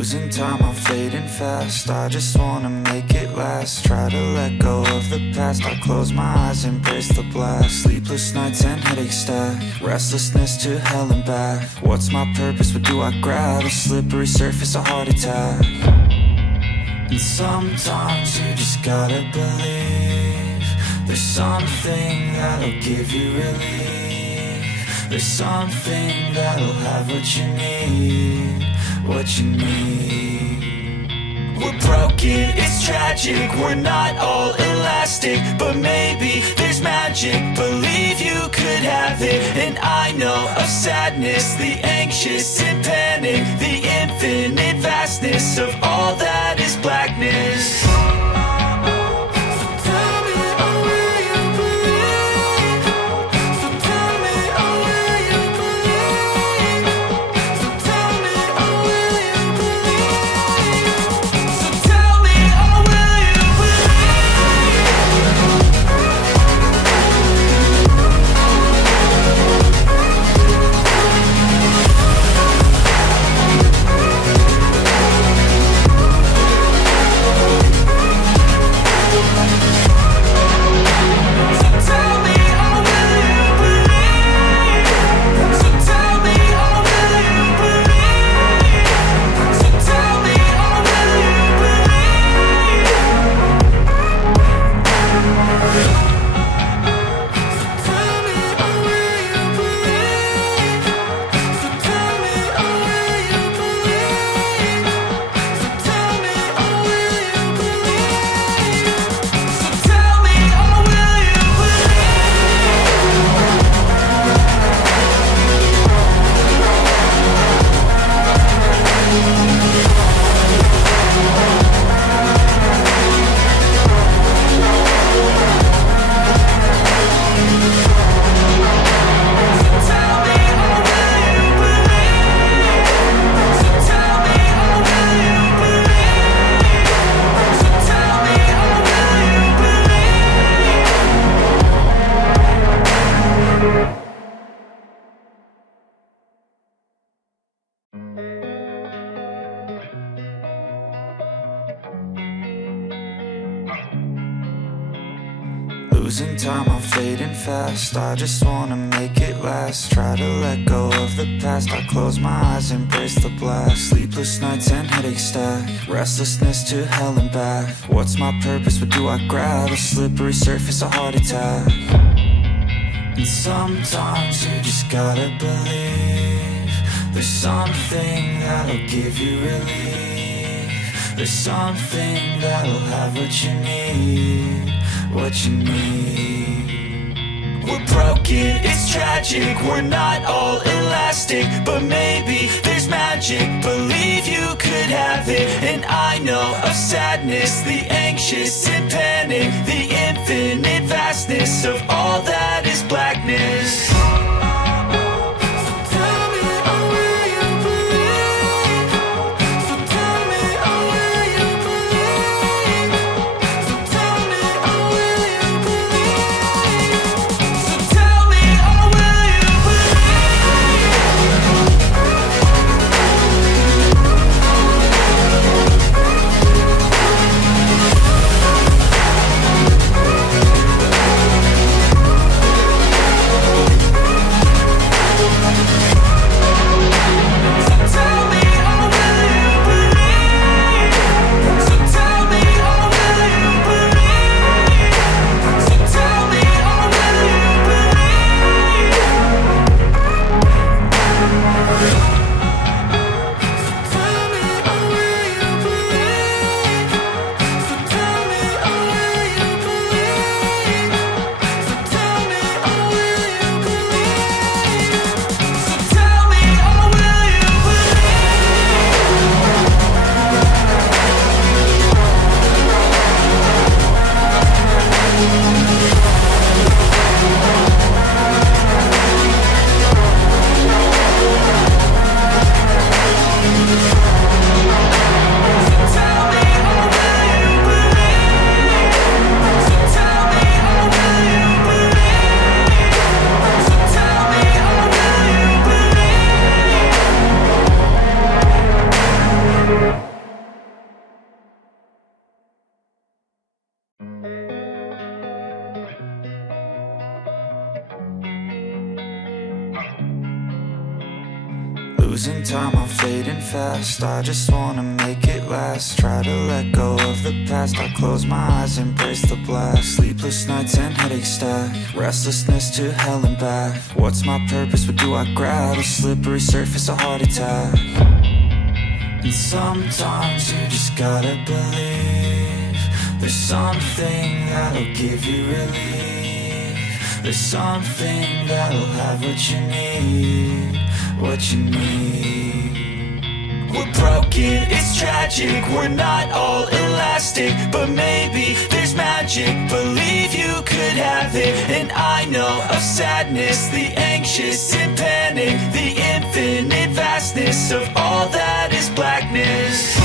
Losing time, I'm fading fast. I just wanna make it last. Try to let go of the past. I close my eyes, embrace the blast. Sleepless nights and headaches stack. Restlessness to hell and back. What's my purpose? What do I grab? A slippery surface, a heart attack. And sometimes you just gotta believe there's something that'll give you relief. There's something that'll have what you need, what you need. We're broken, it's tragic, we're not all elastic, but maybe there's magic. Believe you could have it, and I know of sadness, the anxious and panic, the infinite vastness of all that is blackness. Losing time, I'm fading fast. I just wanna make it last. Try to let go of the past. I close my eyes, embrace the blast. Sleepless nights and headaches stack. Restlessness to hell and back. What's my purpose? What do I grab? A slippery surface, a heart attack. And sometimes you just gotta believe there's something that'll give you relief. There's something that'll have what you need, what you need. We're broken, it's tragic, we're not all elastic, but maybe there's magic. Believe you could have it, and I know of sadness, the anxious and panic, the infinite vastness of all that is blackness. Losing time, I'm fading fast. I just wanna make it last. Try to let go of the past. I close my eyes, embrace the blast. Sleepless nights and headaches stack. Restlessness to hell and back. What's my purpose? What do I grab? A slippery surface, a heart attack. And sometimes you just gotta believe there's something that'll give you relief. There's something that'll have what you need, what you need. We're broken, it's tragic, we're not all elastic, but maybe there's magic. Believe you could have it, and I know of sadness, the anxious and panic, the infinite vastness of all that is blackness.